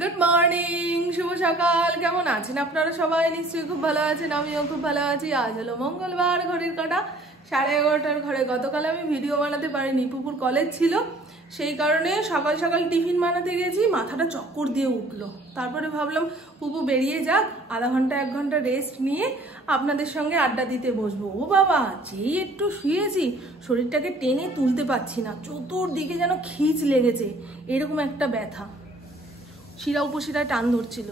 Good morning, শুভ সকাল। কেমন আছেন আপনারা সবাই? নিশ্চয়ই খুব ভালো আছেন, আমিও খুব ভালো আছি। আজ হলো মঙ্গলবার, ঘড়ির কাঁটা 11:30 ঘরে। গতকাল আমি ভিডিও বানাতে পারিনি, পুপুর কলেজ ছিল, সেই কারণে সকাল সকাল টিফিন বানাতে গেছি, মাথাটা চক্কর দিয়ে উঠলো। তারপরে ভাবলাম পুপু বেরিয়ে যাক, আধা ঘন্টা 1 ঘন্টা রেস্ট নিয়ে আপনাদের সঙ্গে আড্ডা দিতে বসবো। ও বাবা, যেই একটু শুয়েছি শরীরটাকে টেনে তুলতে পারছি না, চতুর্দিকে যেন খিঁচ লেগেছে, এরকম একটা ব্যথা, শিরা উপশিরায় টান ধরছিল।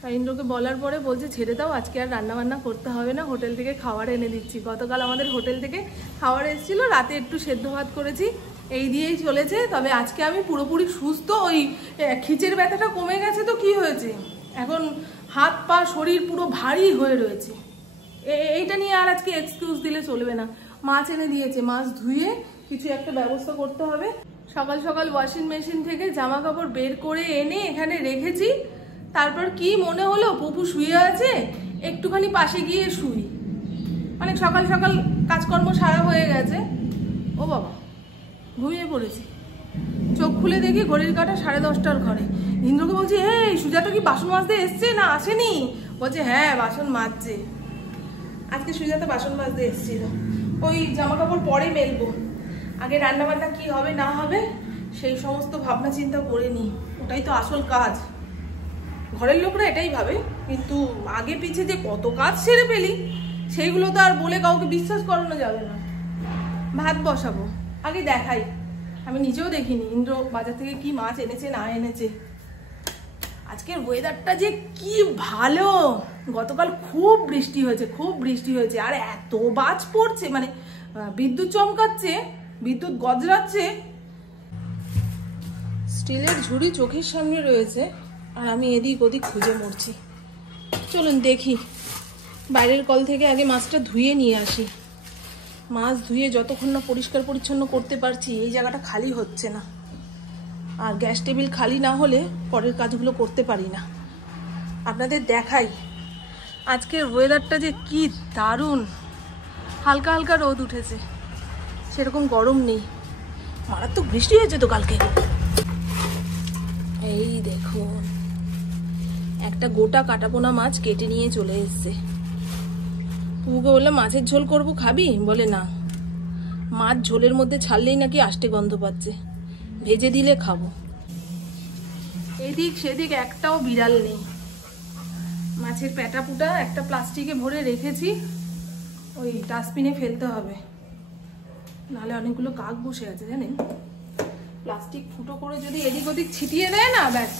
তাই ইন্দ্রকে বলার পরে বলছে ছেড়ে দাও, আজকে আর রান্নাবান্না করতে হবে না, হোটেল থেকে খাবার এনে দিচ্ছি। গতকাল আমাদের হোটেল থেকে খাবার এসেছিল, রাতে একটু সেদ্ধ ভাত করেছি, এই দিয়েই চলেছে। তবে আজকে আমি পুরোপুরি সুস্থ। ওই খিচের ব্যথাটা কমে গেছে তো কি হয়েছে, এখন হাত পা শরীর পুরো ভারী হয়ে রয়েছে। এইটা নিয়ে আর আজকে এক্সকিউজ দিলে চলবে না। মাছ এনে দিয়েছে, মাছ ধুয়ে কিছু একটা ব্যবস্থা করতে হবে। সকাল সকাল ওয়াশিং মেশিন থেকে জামা কাপড় বের করে এনে এখানে রেখেছি। তারপর কি মনে হলো পুপু শুয়ে আছে, একটুখানি পাশে গিয়ে শুই। অনেক সকাল সকাল কাজকর্ম সারা হয়ে গেছে। ও বাবা, ঘুমিয়ে পড়েছি। চোখ খুলে দেখি ঘড়ির কাঁটা 10:30 ঘরে। ইন্দ্রকে বলছি, এই সুজাতা কি বাসন মাজতে এসছে না আসেনি? বলছে হ্যাঁ, বাসন মাজছে। আজকে সুজাতা বাসন মাজতে এসছিল। ওই জামা কাপড় পরে মেলবো, আগে রান্নাবান্না কি হবে না হবে সেই সমস্ত ভাবনা চিন্তা করে নিই, ওটাই তো আসল কাজ। ঘরের লোকরা এটাই ভাবে, কিন্তু আগে পিছে যে কত কাজ সেরে ফেলি সেইগুলো তো আর বলে কাউকে বিশ্বাস করানো যাবে না। ভাত বসাবো, আগে দেখাই, আমি নিজেও দেখিনি ইন্দ্র বাজার থেকে কি মাছ এনেছে না এনেছে। আজকের ওয়েদারটা যে কি ভালো, গতকাল খুব বৃষ্টি হয়েছে, খুব বৃষ্টি হয়েছে, আর এত বাজ পড়ছে, মানে বিদ্যুৎ চমকাচ্ছে, বিদ্যুৎ গজরাচ্ছে। স্টিলের ঝুড়ি চোখের সামনে রয়েছে, আর আমি এদিক ওদিক খুঁজে মরছি। চলুন দেখি, বাইরের কল থেকে আগে মাছটা ধুয়ে নিয়ে আসি। মাছ ধুয়ে যতক্ষণ না পরিষ্কার পরিচ্ছন্ন করতে পারছি, এই জায়গাটা খালি হচ্ছে না। আর গ্যাস টেবিল খালি না হলে পরের কাজগুলো করতে পারি না। আপনাদের দেখাই আজকের ওয়েদারটা যে কি দারুণ। হালকা হালকা রোদ উঠেছে, সেরকম গরম নেই। মারাত্মক বৃষ্টি হয়েছে তো কালকে। এই দেখুন, একটা গোটা কাটাপোনা মাছ কেটে নিয়ে চলে এসছে। পুকুকে বললাম মাছের ঝোল করবো, খাবি? বলে না, মাছ ঝোলের মধ্যে ছাড়লেই নাকি আষ্টে গন্ধ পাচ্ছে, ভেজে দিলে খাবো। এদিক সেদিক একটাও বিড়াল নেই। মাছের প্যাটা পুটা একটা প্লাস্টিকে ভরে রেখেছি, ওই ডাস্টবিনে ফেলতে হবে, নাহলে অনেকগুলো কাক বসে আছে জানেন। প্লাস্টিক ফুটো করে যদি এদিক ওদিক ছিটিয়ে দেয় না, ব্যাস,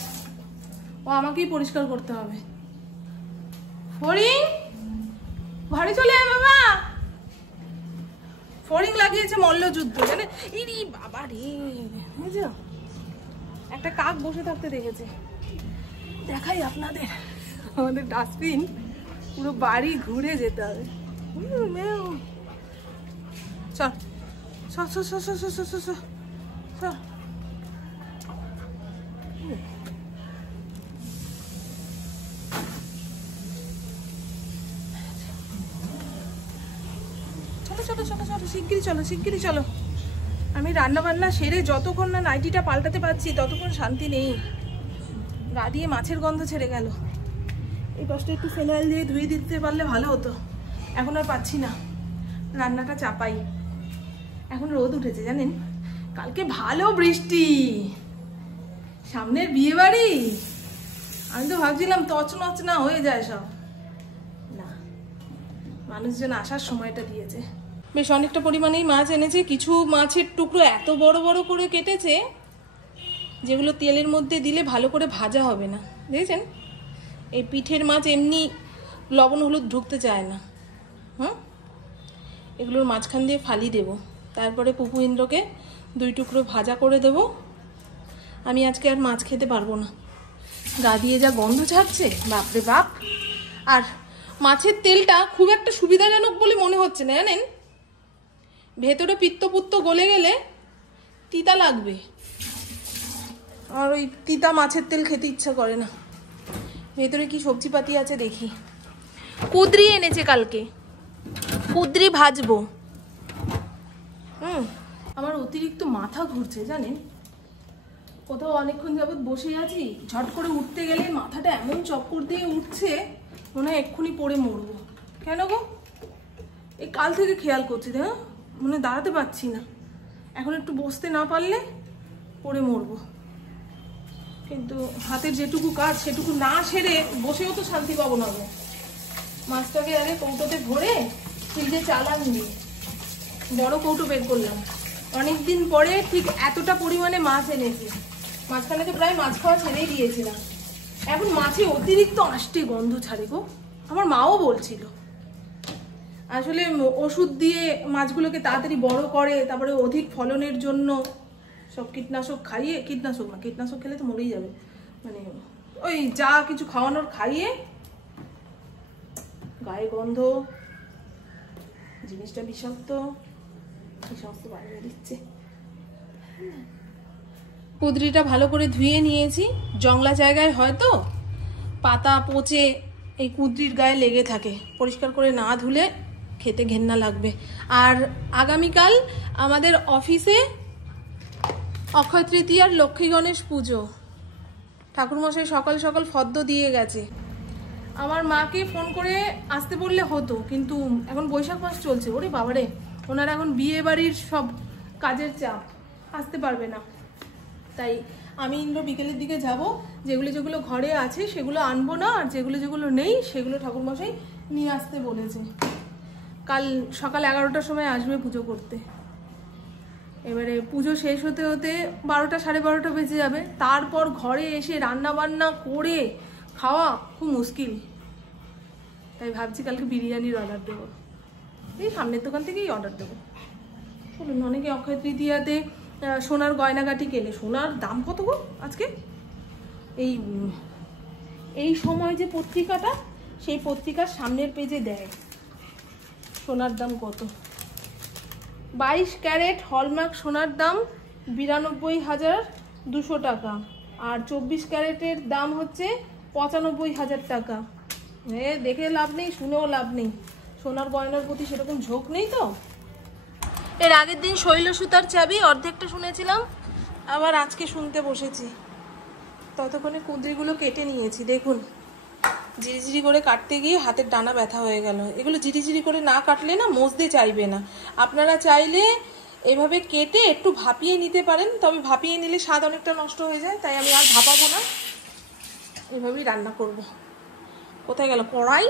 ও আমাকেই পরিষ্কার করতে হবে। ফড়িং, ঘরে চলে আয় বাবা। ফড়িং লাগিয়েছে মল্লযুদ্ধ জানেন। ইরি বাবা রে, বুঝছো, একটা কাক বসে থাকতে দেখেছে। দেখাই আপনাদের, আমাদের ডাস্টবিন পুরো বাড়ি ঘুরে যেতে হবে। চল চল চল চল চল চল চল চল। চলো চলো চলো চলো, শিগগিরই চলো, শিগগিরই চলো। আমি রান্না বান্না সেরে যতক্ষণ না নাইটিটা পাল্টাতে পারছি ততক্ষণ শান্তি নেই। গা দিয়ে মাছের গন্ধ ছেড়ে গেল। এই পাশটা একটু ফেনাইল দিয়ে ধুয়ে দিতে পারলে ভালো হতো, এখন আর পাচ্ছি না। রান্নাটা চাপাই। এখন রোদ উঠেছে জানেন, কালকে ভালো বৃষ্টি, সামনের বিয়ে বাড়ি। আমি তো ভাবছিলাম তছনছ না হয়ে যায় সব, না, মানুষজন আসার সময়টা দিয়েছে। বেশ অনেকটা পরিমাণেই মাছ এনেছে। কিছু মাছের টুকরো এত বড় বড় করে কেটেছে যেগুলো তেলের মধ্যে দিলে ভালো করে ভাজা হবে না, দেখেছেন। এই পিঠের মাছ এমনি লবণ হলুদ ঢুকতে চায় না। এগুলোর মাঝখান দিয়ে ফালি দেব, তারপরে পুপু ইন্দ্রকে 2 টুকরো ভাজা করে দেব। আমি আজকে আর মাছ খেতে পারবো না, গা দিয়ে যা গন্ধ ছাড়ছে, বাপরে বাপ। আর মাছের তেলটা খুব একটা সুবিধাজনক বলে মনে হচ্ছে না জানেন। ভেতরে পিত্তপুত্ত গলে গেলে তিতা লাগবে, আর ওই তিতা মাছের তেল খেতে ইচ্ছা করে না। ভেতরে কি সবজিপাতি আছে দেখি। কুদরি এনেছে কালকে, কুদরি ভাজবো। আমার অতিরিক্ত মাথা ঘুরছে জানেন, কোথাও অনেকক্ষণ যাবৎ বসে আছি, ঝট করে উঠতে গেলে মাথাটা এমন চক্কর দিয়ে উঠছে মনে হয় এক্ষুনি পড়ে মরবো। কেন গো? এই কাল থেকে খেয়াল করছি, হ্যাঁ মনে দাঁড়াতে পারছি না, এখন একটু বসতে না পারলে পড়ে মরবো। কিন্তু হাতের যেটুকু কাজ সেটুকু না সেরে বসেও তো শান্তি পাবো না গো। মাছটাকে আগে কৌটোতে ভরে ফ্রিজে চালান দিয়ে বড় কৌটো বের করলাম, অনেকদিন পরে ঠিক এতটা পরিমাণে মাছ এনেছি। মাঝখানে তো প্রায় মাছ খাওয়া ছেড়েই দিয়েছিলাম, এখন মাছে অতিরিক্ত আষ্টে গন্ধ ছাড়ে গো। আমার মাও বলছিল আসলে ওষুধ দিয়ে মাছগুলোকে তাড়াতাড়ি বড় করে, তারপরে অধিক ফলনের জন্য সব কীটনাশক খাইয়ে, কীটনাশক খেলে তো মরেই যাবে, মানে ওই যা কিছু খাওয়ানোর খাইয়ে গায়ে গন্ধ, জিনিসটা বিষাক্ত, এই সমস্ত বাইরে দিচ্ছে। কুঁদরিটা ভালো করে ধুয়ে নিয়েছি, জংলা জায়গায় হয়তো পাতা পচে এই কুঁদরির গায়ে লেগে থাকে, পরিষ্কার করে না ধুলে খেতে ঘেন্না লাগবে। আর আগামীকাল আমাদের অফিসে অক্ষয় তৃতীয়ার লক্ষ্মী গণেশ পুজো, ঠাকুরমশাই সকাল সকাল ফদ্দ দিয়ে গেছে। আমার মাকে ফোন করে আসতে বললে হতো, কিন্তু এখন বৈশাখ মাস চলছে, ওরে বাবারে, ওনারা এখন বিয়ে বাড়ির সব কাজের চাপ, আসতে পারবে না। তাই আমি ইন্দ্র বিকেলের দিকে যাব, যেগুলো যেগুলো ঘরে আছে সেগুলো আনবো না, আর যেগুলো যেগুলো নেই সেগুলো ঠাকুরমশাই নিয়ে আসতে বলেছে। কাল সকাল 11টার সময় আসবে পুজো করতে। এবারে পুজো শেষ হতে হতে 12টা সাড়ে 12টা বেজে যাবে, তারপর ঘরে এসে রান্না বান্না করে খাওয়া খুব মুশকিল। তাই ভাবছি কালকে বিরিয়ানির অর্ডার দেবো, এই সামনের দোকান থেকেই অর্ডার দেবো। বলুন, অনেকে অক্ষয় তৃতীয়াতে সোনার গয়নাগাটি কেনে, সোনার দাম কত গো আজকে? এই সময় যে পত্রিকাটা, সেই পত্রিকার সামনের পেজে দেয় সোনার দাম কত। 22 ক্যারেট হলমার্ক সোনার দাম 92,200 টাকা, আর 24 ক্যারেটের দাম হচ্ছে 95,000 টাকা। দেখে লাভ নেই, শুনেও লাভ নেই, সোনার গয়নার প্রতি সেরকম ঝোঁক নেই তো। এর আগের দিন শৈল সুতার চাবি অর্ধেকটা শুনেছিলাম, আবার আজকে শুনতে বসেছি। ততক্ষণে কুঁদরিগুলো কেটে নিয়েছি, দেখুন ঝিরিঝিরি করে কাটতে গিয়ে হাতের ডানা ব্যথা হয়ে গেল। এগুলো ঝিরিঝিরি করে না কাটলে না মজতে চাইবে না। আপনারা চাইলে এভাবে কেটে একটু ভাপিয়ে নিতে পারেন, তবে ভাপিয়ে নিলে স্বাদ অনেকটা নষ্ট হয়ে যায়, তাই আমি আর ভাপাবো না, এভাবেই রান্না করব। কোথায় গেল কড়াই?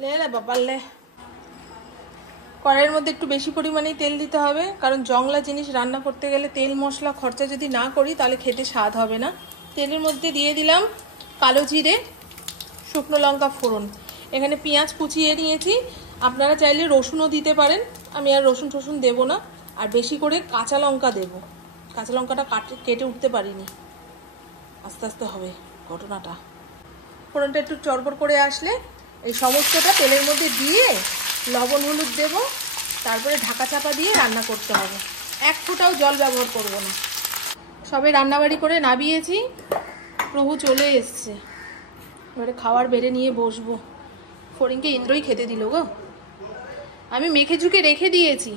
লে বাবার লে। কড়াইয়ের মধ্যে একটু বেশি পরিমাণেই তেল দিতে হবে, কারণ জংলা জিনিস রান্না করতে গেলে তেল মশলা খরচা যদি না করি তাহলে খেতে স্বাদ হবে না। তেলের মধ্যে দিয়ে দিলাম কালো জিরে, শুকনো লঙ্কা ফোড়ন, এখানে পেঁয়াজ কুচিয়ে নিয়েছি, আপনারা চাইলে রসুনও দিতে পারেন, আমি আর রসুন টসুন দেবো না। আর বেশি করে কাঁচা লঙ্কা দেব, কাঁচা লঙ্কাটা কেটে উঠতে পারিনি, আস্তে আস্তে হবে ঘটনাটা। ফোড়নটা একটু চড়বড় করে আসলে এই সমস্তটা তেলের মধ্যে দিয়ে লবণ হলুদ দেব, তারপরে ঢাকা চাপা দিয়ে রান্না করতে হবে, এক ফোঁটাও জল ব্যবহার করব না। সবে রান্নাবাড়ি করে নামিয়েছি, প্রভু চলে এসছে, এবারে খাবার বেড়ে নিয়ে বসবো। ফড়িংকে ইন্দ্রই খেতে দিল গো, আমি মেখে ঝুঁকে রেখে দিয়েছি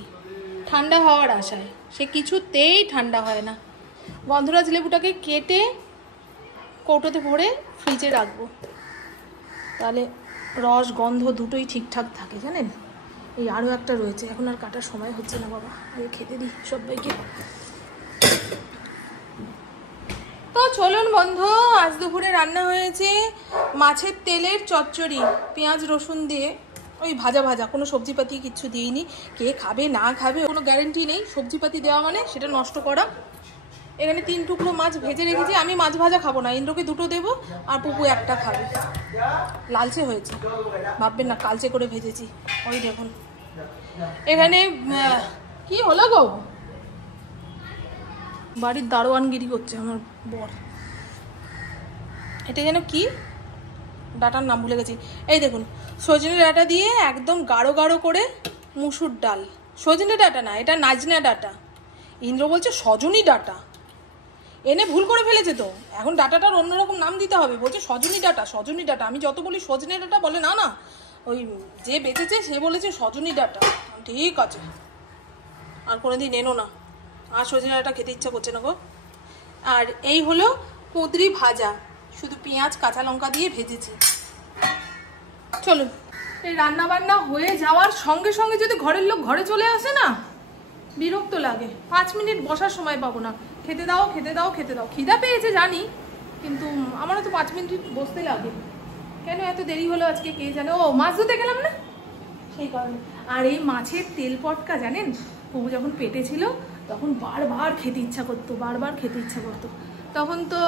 ঠান্ডা হওয়ার আশায়, সে কিছুতেই ঠান্ডা হয় না। গন্ধরাজ লেবুটাকে কেটে কৌটোতে ভরে ফ্রিজে রাখবো, তাহলে রস গন্ধ দুটোই ঠিকঠাক থাকে জানেন। এই আরও একটা রয়েছে, এখন আর কাটার সময় হচ্ছে না বাবা, আগে খেতে দিই সবাইকে। তো চলুন বন্ধু, আজ দুপুরে রান্না হয়েছে মাছের তেলের চচ্চড়ি, পেঁয়াজ রসুন দিয়ে, ওই ভাজা ভাজা, কোনো সবজিপাতি কিচ্ছু দিইনি। কে খাবে না খাবে কোনো গ্যারেন্টি নেই, সবজিপাতি দেওয়া মানে সেটা নষ্ট করা। এখানে 3 টুকরো মাছ ভেজে রেখেছি, আমি মাছ ভাজা খাবো না, ইন্দ্রকে 2টো দেবো আর পুপু 1টা খাবে। লালচে হয়েছে, ভাববেন না কালচে করে ভেজেছি। ওই দেখুন এখানে কি হলো গো, বাড়ির দারোয়ানগিরি করছে আমার বর। এটা যেন কি ডাটার নাম ভুলে গেছি। এই দেখুন সজনে ডাটা দিয়ে একদম গাঢ় গাঢ় করে মুসুর ডাল, সজনে ডাটা না, এটা নাজনা ডাটা। ইন্দ্র বলছে সজনী ডাটা, এনে ভুল করে ফেলেছে তো, এখন ডাটাটার অন্যরকম নাম দিতে হবে, বলছে সজনী ডাটা, সজনী ডাটা। আমি যত বলি সজনে ডাটা বলে না না ওই যে বেঁচেছে সে বলেছে সজনি ডাঁটা, ঠিক আছে আর কোনোদিন এনো না, আর সজনি ডাঁটা খেতে ইচ্ছা করছে না গো। আর এই হলো কুঁদরি ভাজা, শুধু পেঁয়াজ কাঁচা লঙ্কা দিয়ে ভেজেছি। চলুন, এই রান্না বান্না হয়ে যাওয়ার সঙ্গে সঙ্গে যদি ঘরের লোক ঘরে চলে আসে না, বিরক্ত লাগে। 5 মিনিট বসার সময় পাবো না, খেতে দাও খেতে দাও খেতে দাও। খিদা পেয়েছে জানি, কিন্তু আমারও তো 5 মিনিট বসতে লাগে। কেন এত দেরি হলো আজকে কে জানে। ও মাছ ধুতে গেলাম না, সেই কারণে। আর এই মাছের তেল পটকা জানেন, প্রভু যখন পেটে ছিল তখন বারবার খেতে ইচ্ছা করতো, বারবার খেতে ইচ্ছা করতো। তখন তো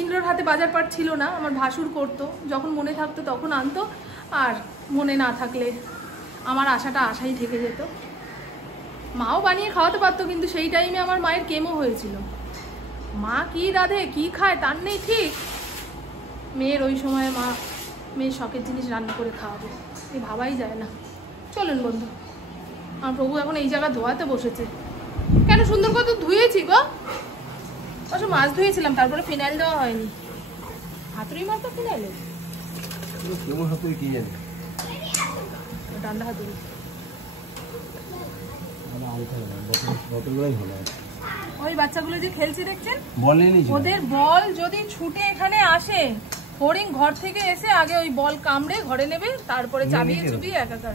ইন্দ্রর হাতে বাজার পাট ছিল না, আমার ভাসুর করতো, যখন মনে থাকতো তখন আনতো, আর মনে না থাকলে আমার আশাই থেকে যেত। মাও বানিয়ে খাওয়াতে পারতো, কিন্তু সেই টাইমে আমার মায়ের কেমো হয়েছিল। মা কি রাঁধে কি খায় তার নেই ঠিক, মেয়ের ওই সময় মা মেয়ের শখের জিনিস রান্না করে খাওয়াবে, এই ভাবাই যায় না। চলুন বন্ধু, আমার প্রভু এখন এই জায়গা ধোয়াতে বসেছে। কেন সুন্দর কত ধুয়েছি গো, অবশ্য মাছ ধুয়েছিলাম, তারপরে ফিনাইল দেওয়া হয়নি। হাতুড়ি মারতো ফিনাইলে, ডান্ডা হাতুড়ি। ওই বাচ্চাগুলো যে খেলছে দেখছেন, ওদের বল যদি ছুটে এখানে আসে, ফড়িং ঘর থেকে এসে আগে ওই বল কামড়ে ঘরে নেবে, তারপরে চাবিয়ে চুবিয়ে একাকার।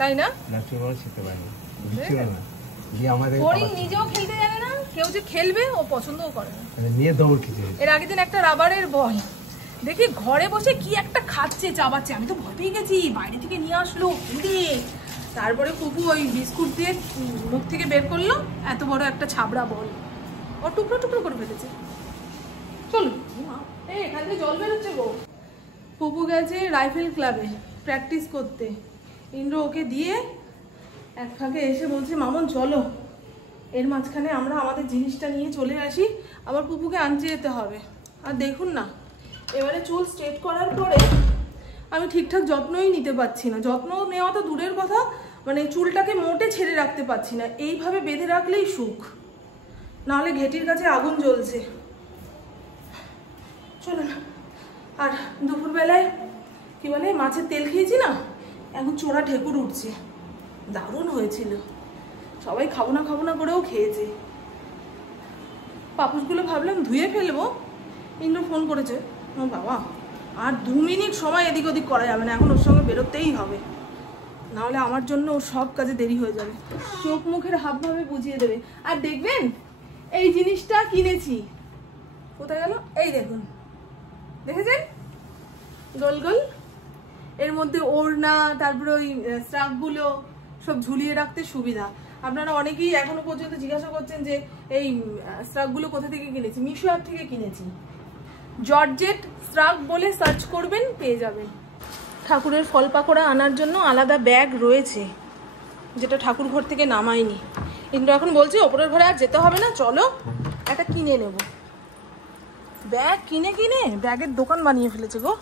তাই না, ফড়িং নিজেও খেলতে জানে না, কেউ যে খেলবে ও পছন্দও করে না। এর আগের দিন একটা রাবারের বল দেখি ঘরে বসে কি একটা খাচ্ছে চাবাচ্ছে, আমি তো ভয় পেয়ে গেছি, বাইরে থেকে নিয়ে আসলো খেলতে। তারপরে কুকু ওই বিস্কুট দিয়ে মুখ থেকে বের করলো এত বড় একটা ছাবড়া বল, ও টুকরো টুকরো করে ফেলেছে। চলুন, এই এখান থেকে জল বেরোচ্ছে গো। পুপু গেছে রাইফেল ক্লাবে প্র্যাকটিস করতে, ইন্দ্র ওকে দিয়ে এক ফাঁকে এসে বলছে মামন চলো, এর মাঝখানে আমরা আমাদের জিনিসটা নিয়ে চলে আসি, আবার পুপুকে আনতে যেতে হবে। আর দেখুন না, এবারে চুল স্ট্রেট করার পরে আমি ঠিকঠাক যত্নই নিতে পারছি না। যত্ন নেওয়া তো দূরের কথা, মানে চুলটাকে মোটে ছেড়ে রাখতে পারছি না। এইভাবে বেঁধে রাখলেই সুখ, নাহলে ঘেটির কাছে আগুন জ্বলছে। চলো না। আর দুপুরবেলায় কি বলে মাছের তেল খেয়েছি না, এখন চোরা ঢেকুর উঠছে, দারুণ হয়েছিল। সবাই খাবো না করেও খেয়েছে। পাপুসগুলো ভাবলাম ধুয়ে ফেলবো, ইন্দ্র ফোন করেছে, ও বাবা আর 2 মিনিট সময় এদিক ওদিক করা যাবে না, এখন ওর সঙ্গে বেরোতেই হবে, নাহলে আমার জন্য ওর সব কাজে দেরি হয়ে যাবে। চোখ মুখের হাবভাবে বুঝিয়ে দেবে। আর দেখবেন এই জিনিসটা কিনেছি, কোথায় গেল, এই দেখুন, দেখেছেন গোল গোল, এর মধ্যে ওড়না, তারপরে ওই স্ট্রাকগুলো সব ঝুলিয়ে রাখতে সুবিধা। আপনারা অনেকেই এখনো পর্যন্ত জিজ্ঞাসা করছেন যে এই স্ট্রাকগুলো কোথা থেকে কিনেছি। মিশো অ্যাপ থেকে কিনেছি, জর্জেট স্ট্রাক বলে সার্চ করবেন পেয়ে যাবেন। ঠাকুরের ফল পাকোড়া আনার জন্য আলাদা ব্যাগ রয়েছে, যেটা ঠাকুর ঘর থেকে নামাইনি। কিন্তু এখন বলছি ওপরের ঘরে আর যেতে হবে না, চলো একটা কিনে নেব। ব্যাগ কিনে ব্যাগের দোকান বানিয়ে ফেলেছে গো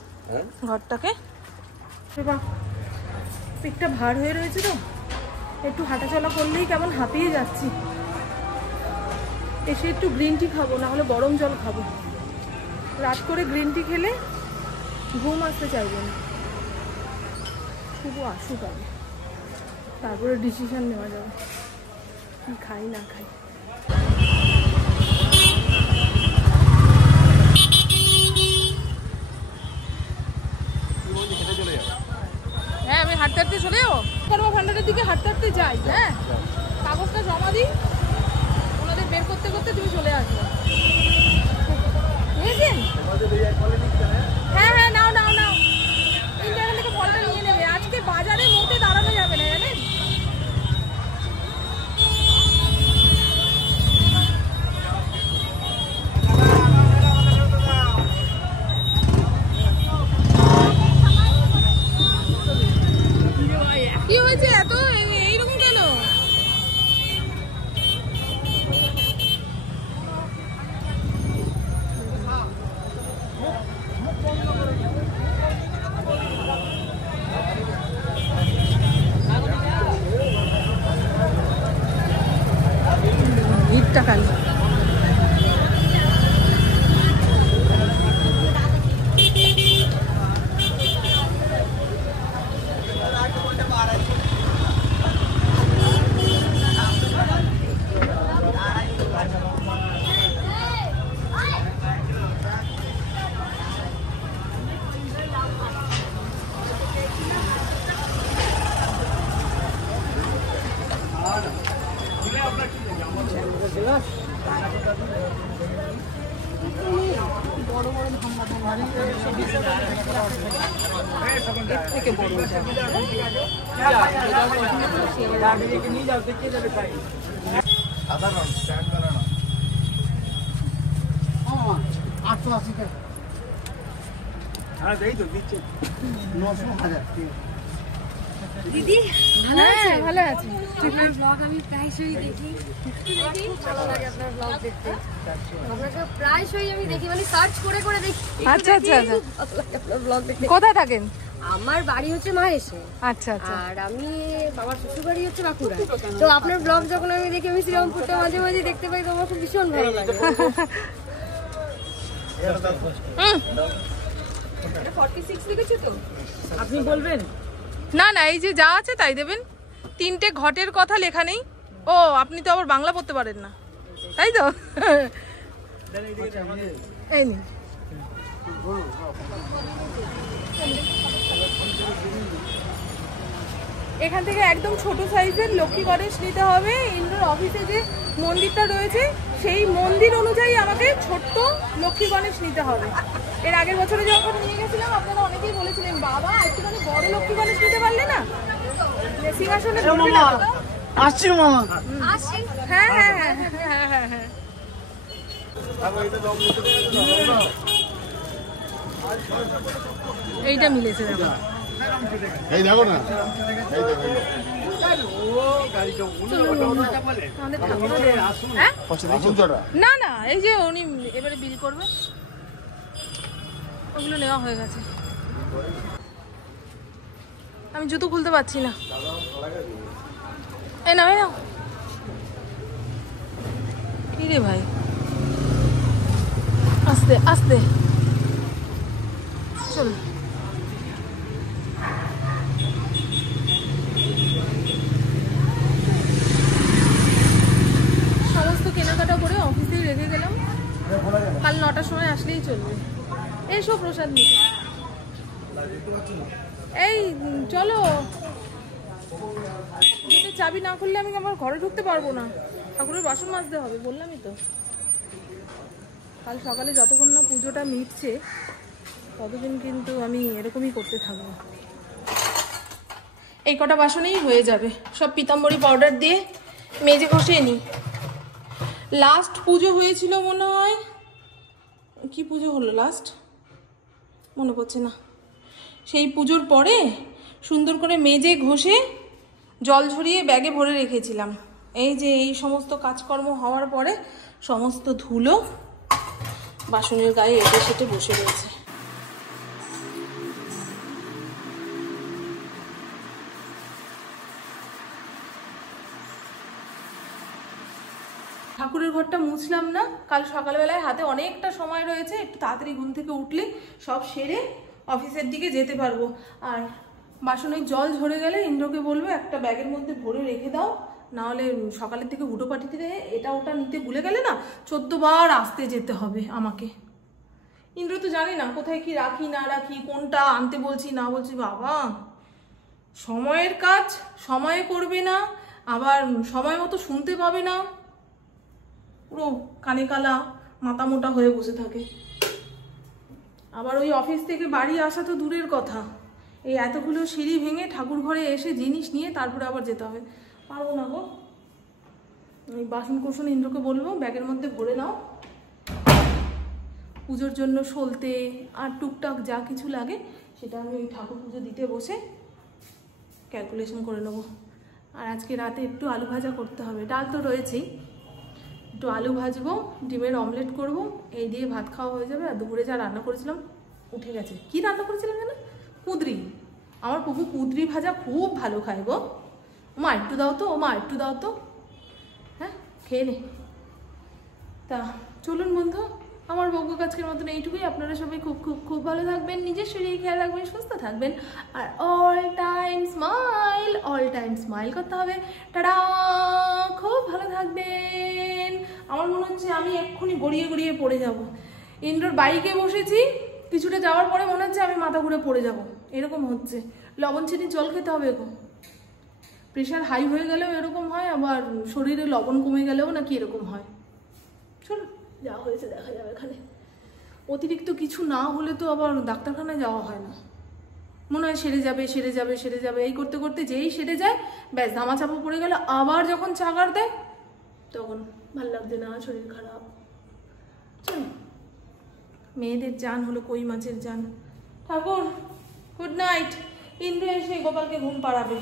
ঘরটাকে। পেটটা ভার হয়ে রয়েছে তো, একটু হাঁটাচলা করলেই কেমন হাঁপিয়ে যাচ্ছি। এসে একটু গ্রিন টি খাবো, না হলে গরম জল খাবো। রাত করে গ্রিন টি খেলে ঘুম আসতে চাইবে না। খুব আসুক আগে, তারপরে ডিসিশন নেওয়া যাবে কি খাই না খাই। হ্যাঁ, আমি হাঁটতে হাঁটতে চলে যাবো, করবো ভান্ডারের দিকে হাঁটতে হাঁটতে যাই। হ্যাঁ, কাগজটা জমা দিই, ওনাদের বের করতে করতে তুমি চলে আসবে। বুঝেছেন? হ্যাঁ হ্যাঁ, নাও নাও নাও, এই জায়গা থেকে ফলটা নিয়ে নেবে। আজকে বাজারে মোটে দাঁড়ানো যাবে না, জানেন? কি হয়েছে এত এইরকম কেন? বড় বড় ধামা থেকে বড় দিদি ভালো আছে। আপনার ব্লগ আমি প্রায়শই দেখি, ভালো লাগে আপনার ব্লগ দেখতে। আপনাকে প্রায়শই আমি দেখি, মানে সার্চ করে করে দেখি। আচ্ছা আচ্ছা আচ্ছা, ভালো লাগে আপনার ব্লগ দেখতে। কোথায় থাকেন? আমার বাড়ি হচ্ছে মাহেশে। আচ্ছা আচ্ছা। আর আমি আমার শ্বশুর বাড়ি হচ্ছে বাঁকুড়া। তো আপনার ব্লগ যখন আমি দেখি, আমি শ্রীরামপুরটা মাঝে মাঝে দেখতে পাই, তো আমার খুব ভীষণ ভালো লাগে। 46 লিখেছি তো, আপনি বলবেন? না না, এই যে যা আছে তাই দেবেন। 3টে ঘটের কথা লেখা নেই। ও, আপনি তো আবার বাংলা পড়তে পারেন না, তাই তো? এই নিন। এখান থেকে একদম ছোট সাইজের লক্ষ্মী গণেশ নিতে হবে। ইন্দ্রর অফিসে যে মন্দিরটা রয়েছে সেই মন্দির অনুযায়ী আমাকে ছোট্ট লক্ষ্মী গণেশ নিতে হবে। এর আগের বছরে যখন নিয়ে গেছিলাম আপনারা অনেকেই বলেছিলেন, বাবা একটুখানি বড় লক্ষ্মী গণেশ নিতে পারলে না, সিংহাসনে ধরবে না। আসছি মামা, আসি। হ্যাঁ হ্যাঁ হ্যাঁ হ্যাঁ হ্যাঁ হ্যাঁ। এইটা মিলেছে দেখো। এই দেখো না, না না, এই যে উনি এবারে বিল করবে, ওগুলো নেওয়া হয়ে গেছে। আমি জুতো খুলতে পারছি না। এই নাও এই নাও। কি রে ভাই, আস্তে আস্তে চল। সমস্ত কেনাকাটা করে অফিসেই রেখে গেলাম, কাল 9টার সময় আসলেই চলবে। এসো প্রসাদ নিতে। এই চলো, গেটের চাবি না খুললে আমি আমার ঘরে ঢুকতে পারবো না। ঠাকুরের বাসন মাজতে হবে, বললামই তো। কাল সকালে যতক্ষণ না পুজোটা মিটছে ততদিন কিন্তু আমি এরকমই করতে থাকবো। এই কটা বাসনেই হয়ে যাবে। সব পিতাম্বরী পাউডার দিয়ে মেজে ঘষে নিই। লাস্ট পুজো হয়েছিল মনে হয়, কি পুজো হলো লাস্ট মনে পড়ছে না। সেই পুজোর পরে সুন্দর করে মেজে ঘষে জল ঝরিয়ে ব্যাগে ভরে রেখেছিলাম। এই যে এই সমস্ত কাজকর্ম হওয়ার পরে সমস্ত ধুলো বাসনের গায়ে এঁটে সেটে বসে রয়েছে। ঠাকুরের ঘরটা মুছলাম না, কাল সকালবেলায় হাতে অনেকটা সময় রয়েছে, একটু তাড়াতাড়ি ঘুম থেকে উঠলে সব সেরে অফিসের দিকে যেতে পারবো। আর বাসনের জল ঝরে গেলে ইন্দ্রকে বলবো একটা ব্যাগের মধ্যে ভরে রেখে দাও, নাহলে সকালের থেকে হুটো পাটিতে এটা ওটা নিতে ভুলে গেলে না 14 বার আসতে যেতে হবে আমাকে। ইন্দ্র তো জানে না কোথায় কি রাখি না রাখি, কোনটা আনতে বলছি না বলছি। বাবা, সময়ের কাজ সময়ে করবে না, আবার সময় মতো শুনতে পাবে না, পুরো কানে কালা মাথা মোটা হয়ে বসে থাকে। আবার ওই অফিস থেকে বাড়ি আসা তো দূরের কথা, এই এতগুলো সিঁড়ি ভেঙে ঠাকুর ঘরে এসে জিনিস নিয়ে তারপরে আবার যেতে হবে। পারবো না গো। ওই বাসন কোসন ইন্দ্রকে বলবো ব্যাগের মধ্যে ভরে নাও, পুজোর জন্য সলতে আর টুকটাক যা কিছু লাগে সেটা আমি ওই ঠাকুর পুজো দিতে বসে ক্যালকুলেশন করে নেবো। আর আজকে রাতে একটু আলু ভাজা করতে হবে, ডাল তো রয়েছেই, একটু আলু ভাজবো, ডিমের অমলেট করব, এই দিয়ে ভাত খাওয়া হয়ে যাবে। আর দুপুরে যা রান্না করেছিলাম উঠে গেছে। কি রান্না করেছিলাম জানো? কুঁদরি। আমার প্রভু কুঁদরি ভাজা খুব ভালো খায় গো। মা একটু দাও তো, ও মা একটু দাও তো, হ্যাঁ খেয়ে নে। তা চলুন বন্ধু, আমার বজ্ঞ কাজকের মতন এইটুকুই। আপনারা সবাই খুব খুব খুব ভালো থাকবেন, নিজের শরীর খেয়াল রাখবেন, সুস্থ থাকবেন, আর অল টাইম স্মাইল করতে হবে। টাটা, খুব ভালো থাকবেন। আমার মনে হচ্ছে আমি এক্ষুনি গড়িয়ে গড়িয়ে পড়ে যাব। ইন্ডোর বাইকে বসেছি, কিছুটা যাওয়ার পরে মনে হচ্ছে আমি মাথা ঘুরে পড়ে যাব, এরকম হচ্ছে। লবণ চিনি জল খেতে হবে গো। প্রেশার হাই হয়ে গেলেও এরকম হয়, আবার শরীরে লবণ কমে গেলেও নাকি এরকম হয়। চলো, যা হয়েছে দেখা যাবে এখানে। অতিরিক্ত কিছু না হলে তো আবার ডাক্তারখানায় যাওয়া হয় না, মনে হয় সেরে যাবে সেরে যাবে সেরে যাবে, এই করতে করতে যেই সেরে যায় ব্যাস ধামাচাপা পড়ে গেল। আবার যখন চাগার দেয় তখন ভাল লাগছে না, শরীর খারাপ। চলো, মেয়েদের জান হলো কই মাছের জান। ঠাকুর গুড নাইট। ইন্দ্র এসে গোপালকে ঘুম পাড়াবে।